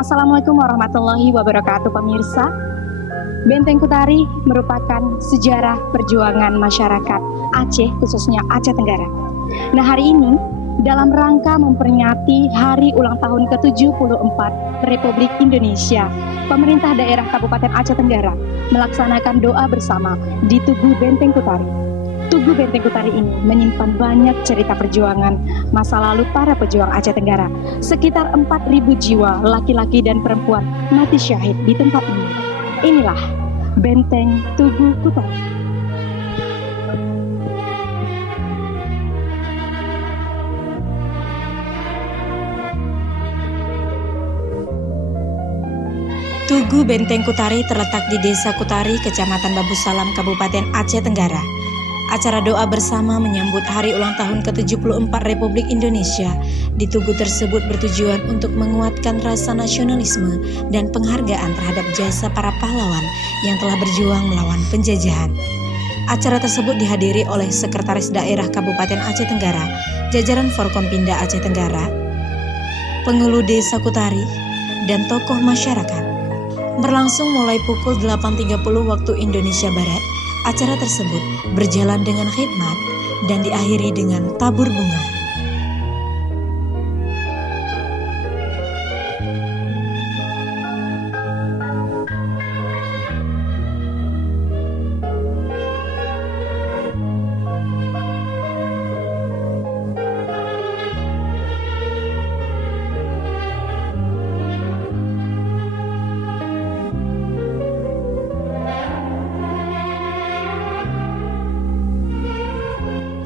Assalamualaikum warahmatullahi wabarakatuh pemirsa. Benteng Kutari merupakan sejarah perjuangan masyarakat Aceh, khususnya Aceh Tenggara. Nah, hari ini dalam rangka memperingati hari ulang tahun ke-74 Republik Indonesia, pemerintah daerah Kabupaten Aceh Tenggara melaksanakan doa bersama di Tugu Benteng Kutari. Tugu Benteng Kutari ini menyimpan banyak cerita perjuangan masa lalu para pejuang Aceh Tenggara. Sekitar 4.000 jiwa laki-laki dan perempuan mati syahid di tempat ini. Inilah Benteng Tugu Kutari. Tugu Benteng Kutari terletak di Desa Kutari, Kecamatan Babu Salam, Kabupaten Aceh Tenggara. Acara doa bersama menyambut hari ulang tahun ke-74 Republik Indonesia di Tugu tersebut bertujuan untuk menguatkan rasa nasionalisme dan penghargaan terhadap jasa para pahlawan yang telah berjuang melawan penjajahan. Acara tersebut dihadiri oleh Sekretaris Daerah Kabupaten Aceh Tenggara, jajaran Forkompinda Aceh Tenggara, penghulu Desa Kutari, dan tokoh masyarakat. Berlangsung mulai pukul 8.30 waktu Indonesia Barat. Acara tersebut berjalan dengan khidmat dan diakhiri dengan tabur bunga.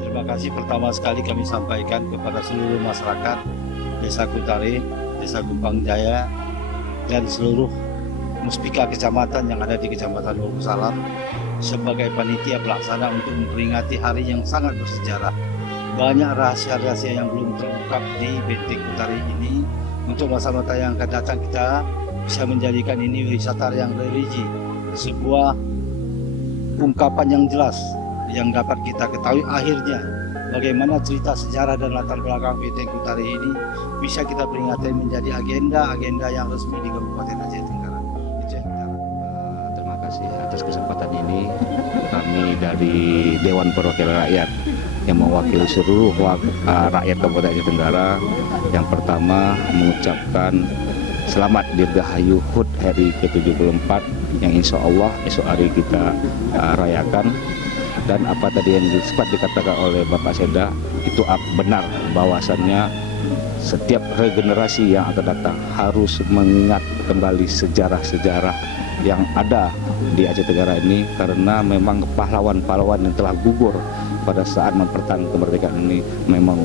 Terima kasih pertama sekali kami sampaikan kepada seluruh masyarakat Desa Kutari, Desa Gumpang Jaya, dan seluruh muspika kecamatan yang ada di Kecamatan Babu Salam sebagai panitia pelaksana untuk memperingati hari yang sangat bersejarah. Banyak rahasia-rahasia yang belum terungkap di Benteng Kutari ini. Untuk masa-masa yang akan datang kita bisa menjadikan ini wisata yang religi, sebuah ungkapan yang jelas yang dapat kita ketahui akhirnya bagaimana cerita sejarah dan latar belakang Benteng Kutari ini bisa kita peringati menjadi agenda yang resmi di Kabupaten Aceh Tenggara. Terima kasih atas kesempatan ini. Kami dari Dewan Perwakilan Rakyat yang mewakili seluruh rakyat Kabupaten Aceh Tenggara, yang pertama mengucapkan selamat Dirgahayu HUT hari ke-74 yang insya Allah esok hari kita rayakan. Dan apa tadi yang sempat dikatakan oleh Bapak Seda itu benar, bahwasannya setiap regenerasi yang akan datang harus mengingat kembali sejarah-sejarah yang ada di Aceh Tenggara ini, karena memang pahlawan-pahlawan yang telah gugur pada saat mempertahankan kemerdekaan ini memang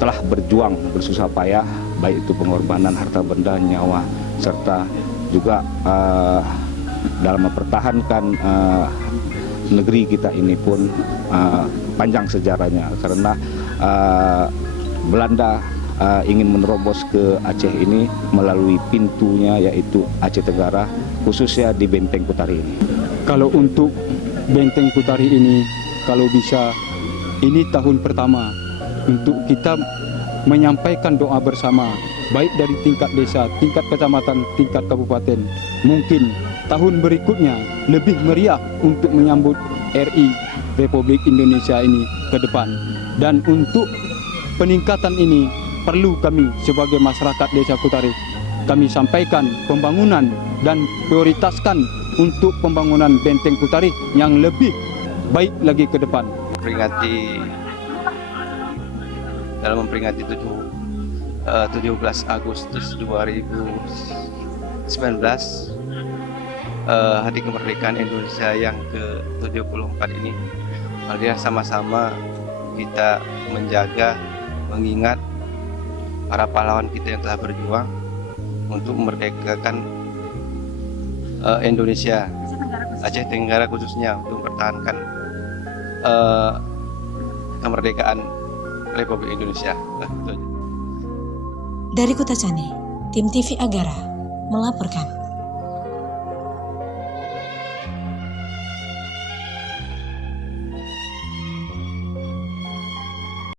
telah berjuang bersusah payah, baik itu pengorbanan harta benda, nyawa, serta juga dalam mempertahankan negeri kita ini pun panjang sejarahnya, karena Belanda ingin menerobos ke Aceh ini melalui pintunya yaitu Aceh Tenggara, khususnya di Benteng Kutari ini. Kalau untuk Benteng Kutari ini, kalau bisa ini tahun pertama untuk kita menyampaikan doa bersama, baik dari tingkat desa, tingkat kecamatan, tingkat kabupaten. Mungkin tahun berikutnya lebih meriah untuk menyambut RI Republik Indonesia ini ke depan. Dan untuk peningkatan ini perlu kami sebagai masyarakat Desa Kutari, kami sampaikan pembangunan dan prioritaskan untuk pembangunan Benteng Kutari yang lebih baik lagi ke depan. Dalam memperingati 17 Agustus 2019, Hari Kemerdekaan Indonesia yang ke-74 ini, marilah sama-sama kita menjaga, mengingat para pahlawan kita yang telah berjuang untuk memerdekakan Indonesia, Aceh Tenggara khususnya, untuk mempertahankan kemerdekaan Republik Indonesia. Dari Kota Cane, Tim TV Agara melaporkan.